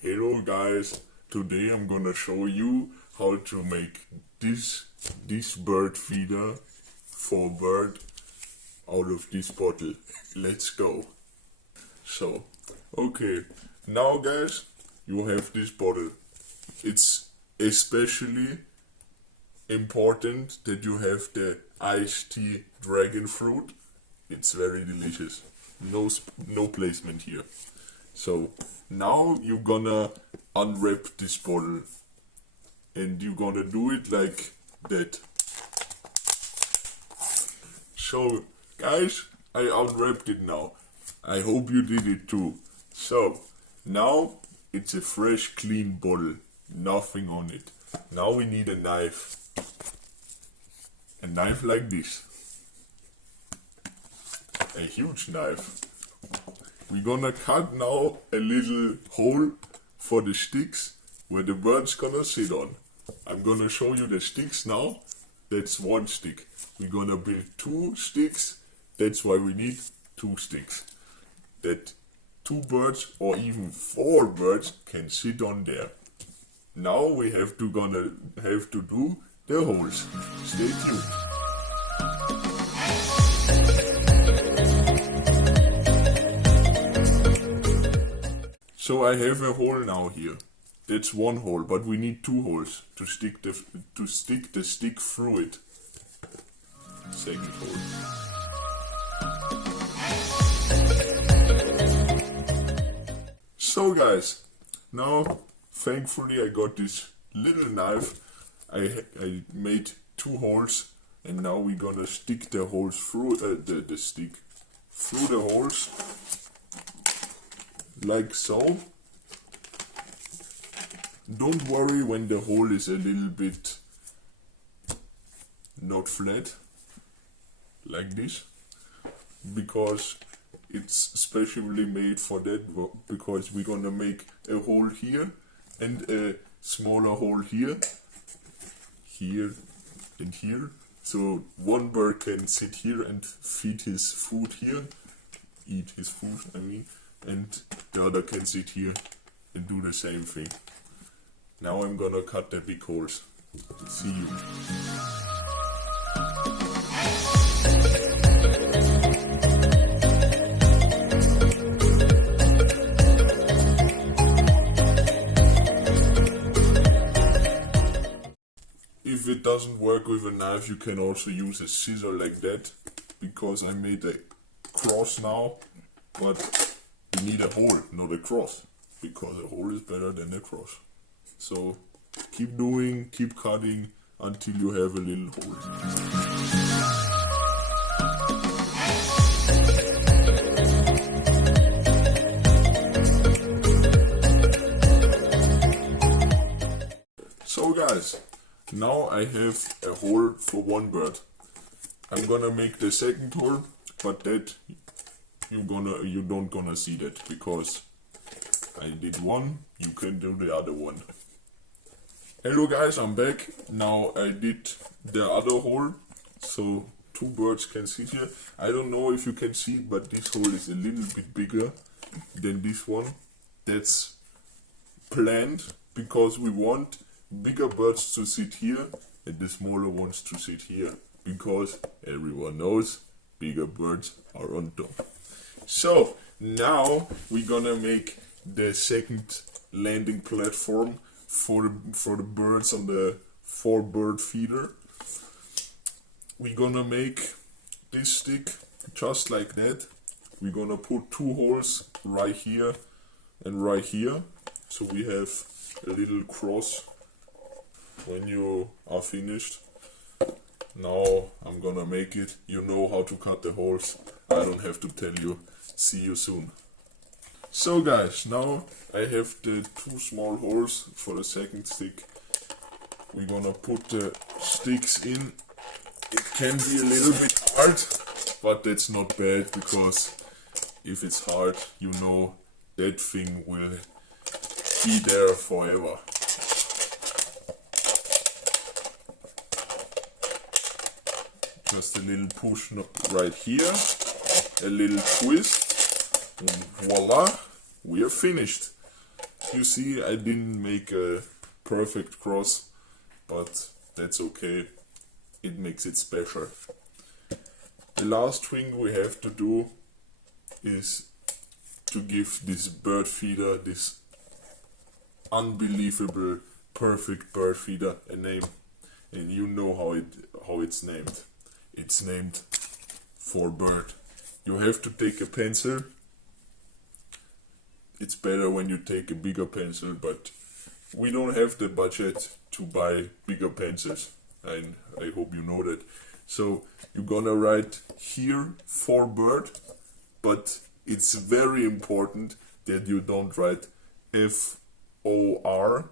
Hello guys, today I'm gonna show you how to make this bird feeder for bird out of this bottle. Let's go. So, okay, now guys, you have this bottle. It's especially important that you have the iced tea dragon fruit. It's very delicious. No placement here. So now you're gonna unwrap this bottle and you're gonna do it like that. So guys, I unwrapped it now. I hope you did it too. So now it's a fresh clean bottle, nothing on it. Now we need a knife. A knife like this. A huge knife. We're gonna cut now a little hole for the sticks where the bird's gonna sit on. I'm gonna show you the sticks now. That's one stick. We're gonna build 2 sticks. That's why we need 2 sticks. That 2 birds or even 4 birds can sit on there. Now we have to do the holes. Stay tuned. So I have a hole now here. That's one hole, but we need 2 holes to stick the stick through it. Second hole. So guys, now thankfully I got this little knife. I made 2 holes, and now we're gonna stick the holes through the stick through the holes. Like so. Don't worry when the hole is a little bit not flat, like this, because it's specially made for that, because we're gonna make a hole here and a smaller hole here and here, so one bird can sit here and feed his food here, eat his food I mean, and the other can sit here and do the same thing. Now I'm gonna cut the big holes. See you. If it doesn't work with a knife, you can also use a scissor like that, because I made a cross now, but you need a hole, not a cross, because a hole is better than a cross. So keep doing, keep cutting until you have a little hole. So guys, now I have a hole for one bird. I'm gonna make the second hole, but that you don't gonna see that, because I did one, you can do the other one. Hello guys, I'm back. Now I did the other hole, so 2 birds can sit here. I don't know if you can see, but this hole is a little bit bigger than this one. That's planned, because we want bigger birds to sit here and the smaller ones to sit here, because everyone knows bigger birds are on top. So now we're gonna make the second landing platform for the birds on the 4 bird feeder. We're gonna make this stick just like that. We're gonna put 2 holes right here and right here, so we have a little cross when you are finished. Now I'm gonna make it. You know how to cut the holes. I don't have to tell you. See you soon. So guys, now I have the 2 small holes for the second stick. We're gonna put the sticks in. It can be a little bit hard, but that's not bad, because if it's hard, you know that thing will be there forever. Just a little push right here, a little twist, and voila, we are finished. You see, I didn't make a perfect cross, but that's okay. It makes it special. The last thing we have to do is to give this bird feeder, this unbelievable perfect bird feeder, a name. And you know how it's named. It's named for bird. You have to take a pencil. It's better when you take a bigger pencil, but we don't have the budget to buy bigger pencils. And I hope you know that. So you're gonna write here for bird, but it's very important that you don't write FOR.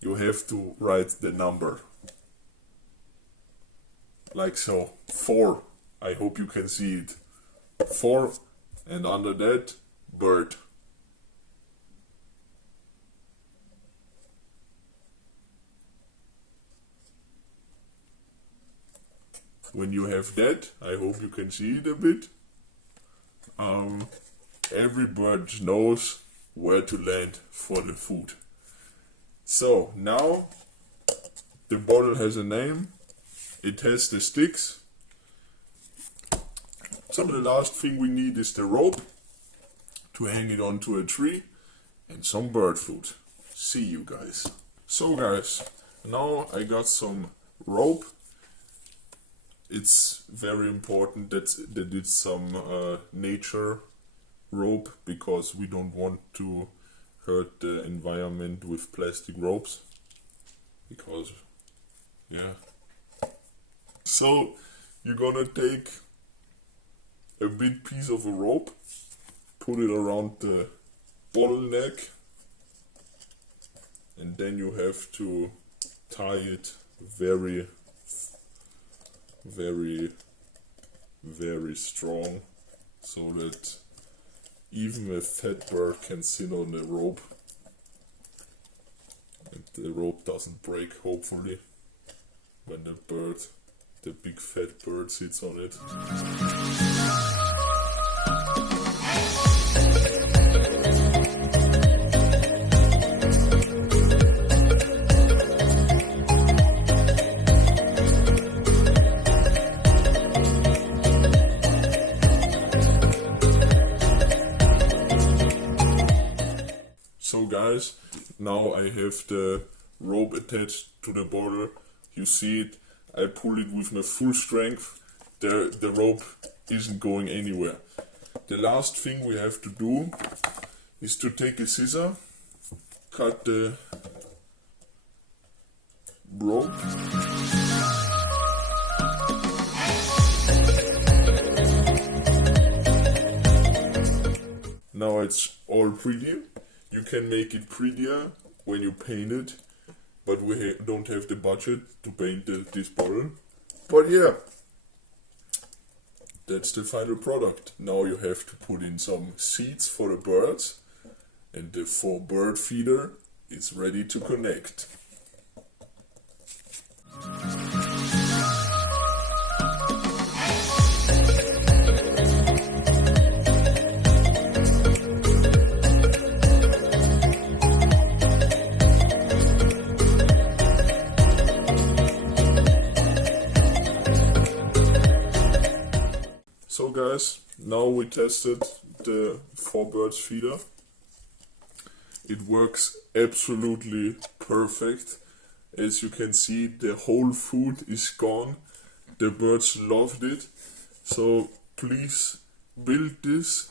You have to write the number. Like so. 4. I hope you can see it. 4, and under that, bird. When you have that, I hope you can see it a bit. Every bird knows where to land for the food. So now the bottle has a name. It has the sticks. So the last thing we need is the rope to hang it onto a tree and some bird food. See you guys. So guys, now I got some rope. It's very important that it's some nature rope, because we don't want to hurt the environment with plastic ropes. Because, yeah. So you're gonna take a big piece of a rope, put it around the bottleneck, and then you have to tie it very strong, so that even a fat bird can sit on the rope and the rope doesn't break, hopefully, when the big fat bird sits on it. So guys, now I have the rope attached to the bottle. You see it, I pull it with my full strength. The rope isn't going anywhere. The last thing we have to do is to take a scissor, cut the rope. Now it's all pretty. You can make it prettier when you paint it, but we don't have the budget to paint this bottle. But yeah, that's the final product. Now you have to put in some seeds for the birds, and the 4 bird feeder is ready to connect. So guys, now we tested the 4 birds feeder. It works absolutely perfect. As you can see, the whole food is gone. The birds loved it. So please build this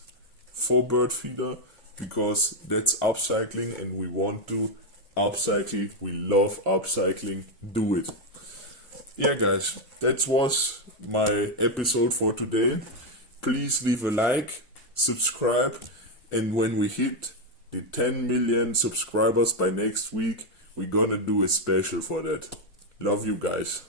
4 bird feeder, because that's upcycling and we want to upcycle. We love upcycling. Do it. Yeah guys, that was my episode for today. Please leave a like, subscribe, and when we hit the 10 million subscribers by next week, we're gonna do a special for that. Love you guys.